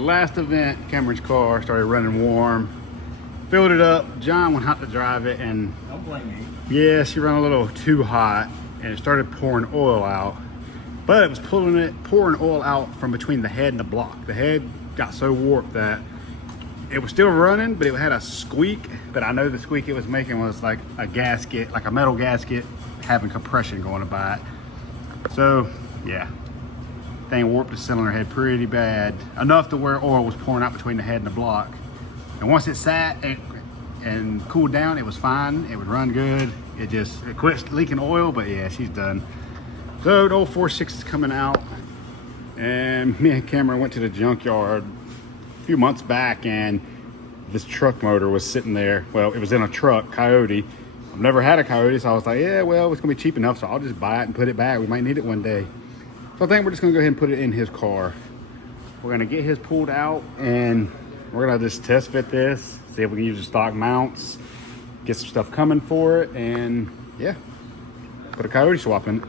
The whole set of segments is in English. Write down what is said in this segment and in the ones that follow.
last event, Cameron's car started running warm. Filled it up. John went out to drive it, and don't blame me. yeah, she ran a little too hot, and it started pouring oil out. But it was pouring oil out from between the head and the block. The head got so warped that it was still running, but it had a squeak. But I know the squeak it was making was like a gasket, like a metal gasket having compression going by it. So yeah, thing warped the cylinder head pretty bad, enough to where oil was pouring out between the head and the block. And once it sat and cooled down, it was fine. It would run good. It quit leaking oil, but yeah, she's done. So the old 4.6 is coming out, and me and Cameron went to the junkyard a few months back, and this truck motor was sitting there. Well, it was in a truck, Coyote. I've never had a Coyote, so I was like, yeah, well, it's gonna be cheap enough, so I'll just buy it and put it back. We might need it one day. So I think we're just gonna go ahead and put it in his car. We're gonna get his pulled out, and we're gonna just test fit this, see if we can use the stock mounts, get some stuff coming for it, and yeah, put a Coyote swap in it.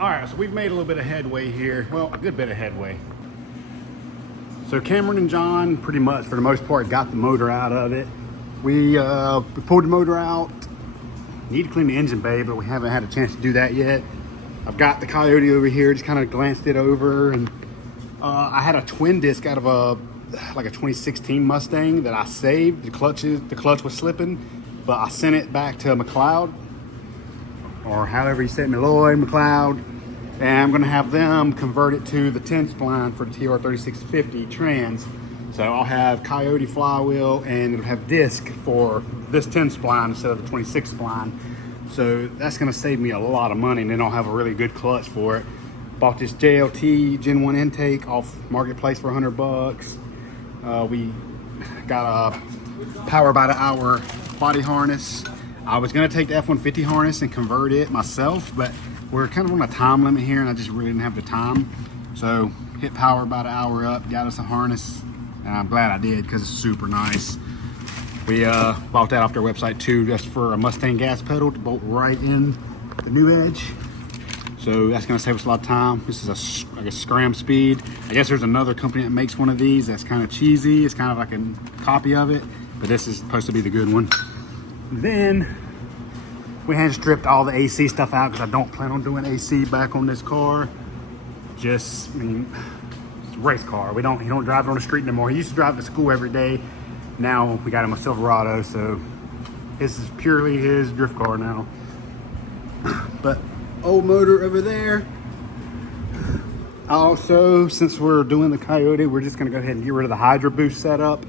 All right, so we've made a little bit of headway here. Well, a good bit of headway. So Cameron and John, pretty much for the most part, got the motor out of it. We pulled the motor out. Need to clean the engine bay, but we haven't had a chance to do that yet. I've got the Coyote over here, just kind of glanced it over, and I had a twin disc out of like a 2016 Mustang that I saved. The clutch was slipping, but I sent it back to McLeod, or however you say it, Malloy, McLeod, and I'm gonna have them convert it to the 10 spline for the TR3650 trans. So I'll have Coyote flywheel, and it'll have disc for this 10 spline instead of the 26 spline. So that's gonna save me a lot of money, and then I'll have a really good clutch for it. Bought this JLT Gen 1 intake off Marketplace for $100. We got a power by the hour body harness. I was gonna take the F-150 harness and convert it myself, but we're kind of on a time limit here, and I just really didn't have the time. So hit power by the hour up, got us a harness, and I'm glad I did because it's super nice. We bought that off their website too, just for a Mustang gas pedal to bolt right in the new edge. So that's gonna save us a lot of time. This is like a scram speed. I guess there's another company that makes one of these that's kind of cheesy. It's kind of like a copy of it, but this is supposed to be the good one. Then we hand stripped all the AC stuff out because I don't plan on doing AC back on this car. It's a race car. He don't drive it on the street anymore. He used to drive to school every day. Now we got him a Silverado, so this is purely his drift car now. But old motor over there. Also, since we're doing the Coyote, we're just gonna go ahead and get rid of the Hydro Boost setup,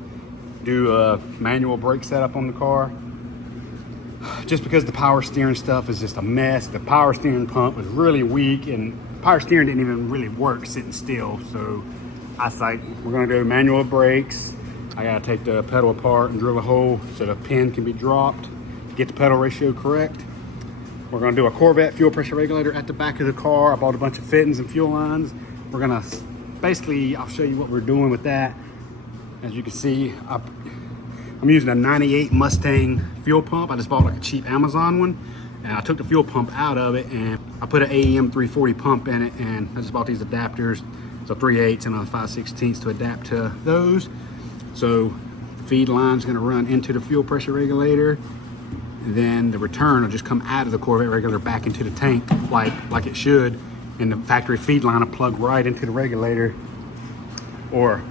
do a manual brake setup on the car. Just because the power steering stuff is just a mess. The power steering pump was really weak, and power steering didn't even really work sitting still. So I was like, we're gonna do manual brakes. I gotta take the pedal apart and drill a hole so the pin can be dropped, get the pedal ratio correct. We're gonna do a Corvette fuel pressure regulator at the back of the car. I bought a bunch of fittings and fuel lines. We're gonna, basically, I'll show you what we're doing with that. As you can see, I'm using a 98 Mustang fuel pump. I just bought like a cheap Amazon one, and I took the fuel pump out of it, and I put an AEM 340 pump in it, and I just bought these adapters, so 3/8 and a 5/16 to adapt to those. So the feed line's gonna run into the fuel pressure regulator, and then the return will just come out of the Corvette regulator back into the tank like it should, and the factory feed line will plug right into the regulator, or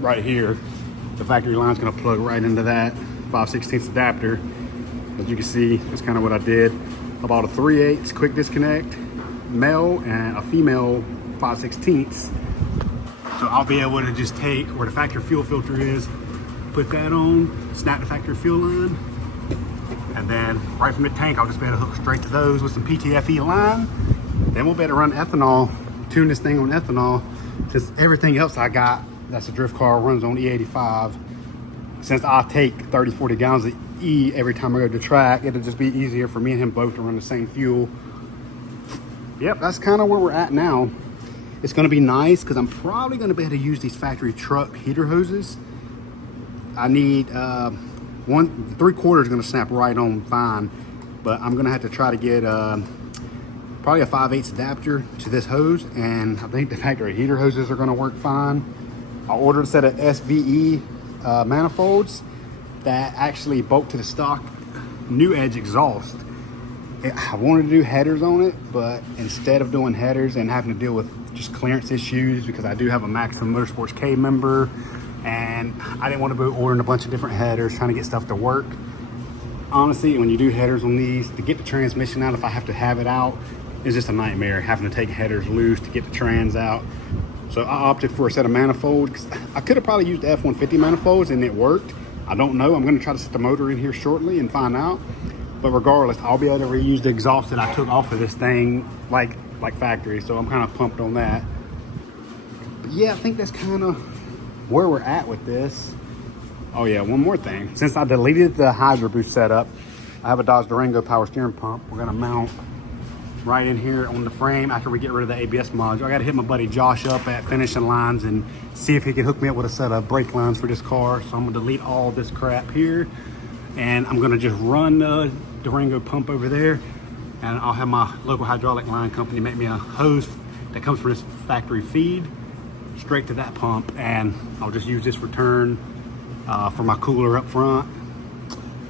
right here. The factory line's gonna plug right into that 5/16 adapter. As you can see, that's kind of what I did. I bought a 3/8 quick disconnect, male, and a female 5/16. So I'll be able to just take where the factory fuel filter is, put that on, snap the factory fuel line, and And then right from the tank, I'll just be able to hook straight to those with some PTFE line. Then we'll be able to run ethanol, tune this thing on ethanol, since everything else I got that's a drift car runs on E85. Since I take 30, 40 gallons of E every time I go to track, it'll just be easier for me and him both to run the same fuel. Yep, that's kind of where we're at now. It's going to be nice because I'm probably going to be able to use these factory truck heater hoses. I need 1 3/4 is going to snap right on fine, but I'm going to have to try to get probably a 5/8 adapter to this hose, and I think the factory heater hoses are going to work fine. I ordered a set of SVE manifolds that actually bolt to the stock New Edge exhaust. I wanted to do headers on it, but instead of doing headers and having to deal with just clearance issues, because I do have a Maximum Motorsports K member, and I didn't want to be ordering a bunch of different headers, trying to get stuff to work. Honestly, when you do headers on these, to get the transmission out, if I have to have it out, it's just a nightmare having to take headers loose to get the trans out. So I opted for a set of manifolds. I could have probably used the F-150 manifolds and it worked. I don't know. I'm going to try to set the motor in here shortly and find out. But regardless, I'll be able to reuse the exhaust that I took off of this thing like factory. So I'm kind of pumped on that. But yeah, I think that's kind of where we're at with this. Oh yeah, one more thing. Since I deleted the Hydro Boost setup, I have a Dodge Durango power steering pump. We're going to mount right in here on the frame after we get rid of the ABS module. I got to hit my buddy Josh up at Finishing Lines and see if he can hook me up with a set of brake lines for this car. So I'm going to delete all this crap here, and I'm going to just run the Durango pump over there, and I'll have my local hydraulic line company make me a hose that comes from this factory feed straight to that pump, and I'll just use this return for my cooler up front.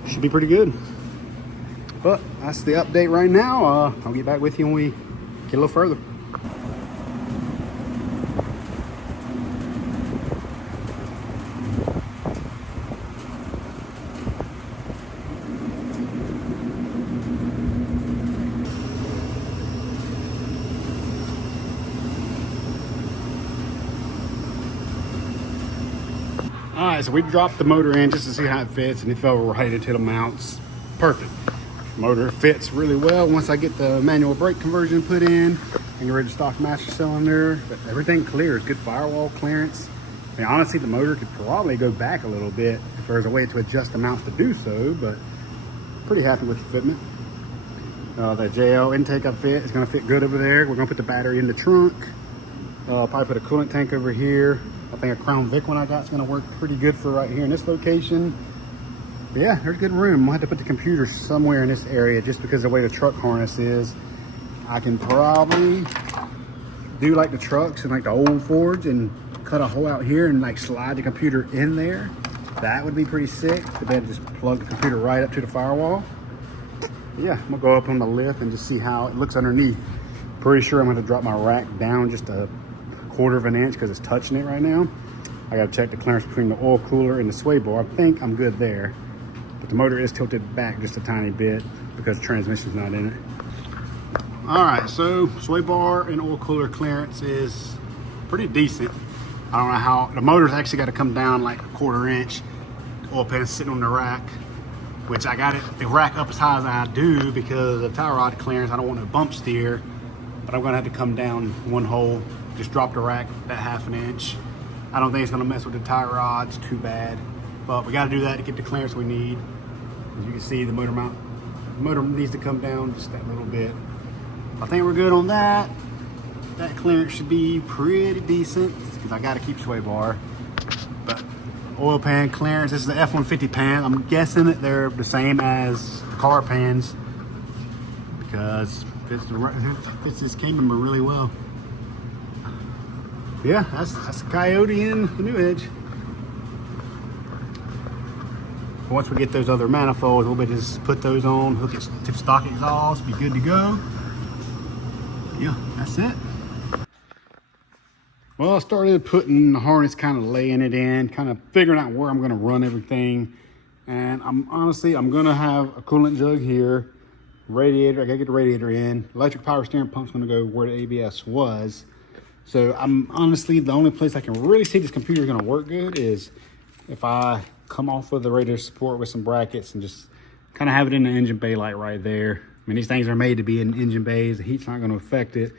Should be pretty good. But that's the update right now. I'll get back with you when we get a little further. All right, so we dropped the motor in just to see how it fits, and it fell right into the mounts. Perfect. Motor fits really well once I get the manual brake conversion put in and get rid of the stock master cylinder. But everything clears, good firewall clearance. I mean, honestly, the motor could probably go back a little bit if there's a way to adjust the mounts to do so, but pretty happy with the fitment. That JL intake I fit is gonna fit good over there. We're gonna put the battery in the trunk. Probably put a coolant tank over here. I think a Crown Vic one I got is gonna work pretty good for right here in this location. But yeah, there's good room. I'll have to put the computer somewhere in this area just because of the way the truck harness is. I can probably do like the trucks and like the old Fords and cut a hole out here and like slide the computer in there. That would be pretty sick. To be able to just plug the computer right up to the firewall. Yeah, I'm gonna go up on the lift and just see how it looks underneath. Pretty sure I'm gonna drop my rack down just a 1/4 of an inch because it's touching it right now. I gotta check the clearance between the oil cooler and the sway bar. I think I'm good there. But the motor is tilted back just a tiny bit because the transmission's not in it. All right, so sway bar and oil cooler clearance is pretty decent. I don't know how, the motor's actually got to come down like a 1/4 inch. The oil pan's sitting on the rack, which I got it, the rack up as high as I do because of tie rod clearance. I don't want to bump steer, but I'm gonna have to come down one hole, just drop the rack that 1/2 inch. I don't think it's gonna mess with the tie rods too bad. But we got to do that to get the clearance we need. As you can see, the motor needs to come down just that little bit. I think we're good on that. That clearance should be pretty decent because I got to keep sway bar. But oil pan clearance, this is the F-150 pan. I'm guessing that they're the same as the car pans because it fits this K member really well. Yeah, that's the Coyote and the New Edge. Once we get those other manifolds, we'll just put those on, hook it to the stock exhaust, be good to go. Yeah, that's it. Well, I started putting the harness, kind of laying it in, kind of figuring out where I'm gonna run everything. And I'm gonna have a coolant jug here, radiator, I gotta get the radiator in. Electric power steering pump's gonna go where the ABS was. So I'm honestly, the only place I can really see this computer is gonna work good is if I come off of the radiator support with some brackets and just kind of have it in the engine bay like right there. I mean, these things are made to be in engine bays. The heat's not going to affect it.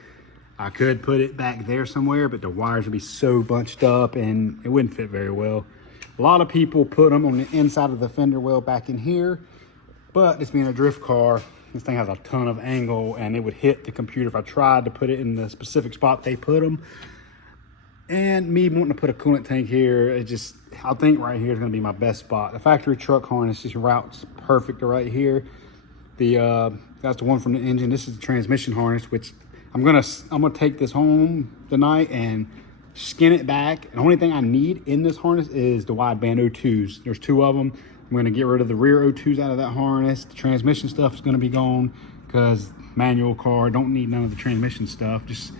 I could put it back there somewhere, but the wires would be so bunched up and it wouldn't fit very well. A lot of people put them on the inside of the fender well back in here, but it's being a drift car, this thing has a ton of angle and it would hit the computer if I tried to put it in the specific spot they put them. And me wanting to put a coolant tank here, I think right here is going to be my best spot. The factory truck harness just routes perfect to right here. That's the one from the engine. This is the transmission harness, which I'm gonna take this home tonight and skin it back. And the only thing I need in this harness is the wideband O2s. There's 2 of them. I'm gonna get rid of the rear O2s out of that harness. The transmission stuff is gonna be gone because manual car, don't need none of the transmission stuff. Just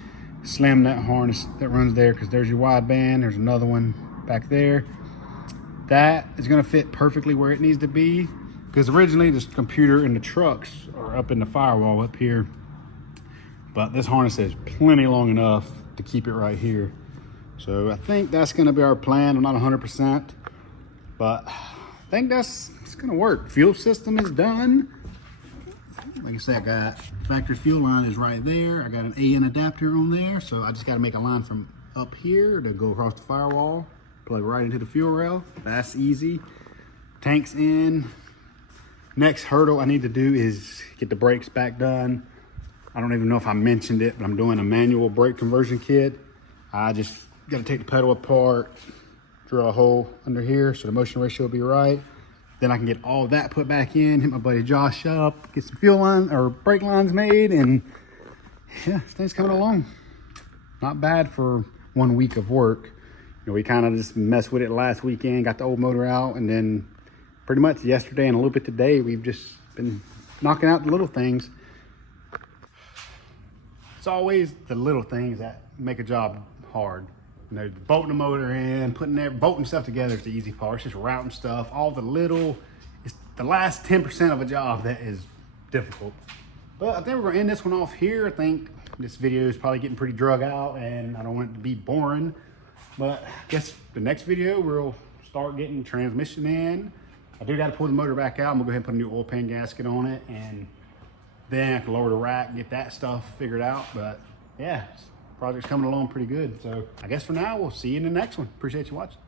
slam that harness that runs there, because there's your wideband. There's another one back there. That is gonna fit perfectly where it needs to be, because originally this computer and the trucks are up in the firewall up here. But this harness is plenty long enough to keep it right here. So I think that's gonna be our plan. I'm not 100%, but I think it's gonna work. Fuel system is done. Like I said, I got factory fuel line is right there. I got an AN adapter on there. So I just gotta make a line from up here to go across the firewall, plug right into the fuel rail. That's easy. Tank's in. Next hurdle I need to do is get the brakes back done. I don't even know if I mentioned it, but I'm doing a manual brake conversion kit. I just got to take the pedal apart, drill a hole under here so the motion ratio will be right. Then I can get all that put back in, hit my buddy Josh up, get some fuel line or brake lines made, and yeah, this thing's coming along. Not bad for 1 week of work. You know, we kind of just messed with it last weekend, got the old motor out, and then pretty much yesterday and a little bit today, we've just been knocking out the little things. It's always the little things that make a job hard. You know, bolting the motor in, bolting stuff together is the easy part. It's just routing stuff. All the little, it's the last 10% of a job that is difficult. But I think we're gonna end this one off here. I think this video is probably getting pretty drug out and I don't want it to be boring. But I guess the next video, we'll start getting transmission in. I do gotta pull the motor back out. I'm gonna go ahead and put a new oil pan gasket on it, and then I can lower the rack, get that stuff figured out. But yeah, project's coming along pretty good. So I guess for now, we'll see you in the next one. Appreciate you watching.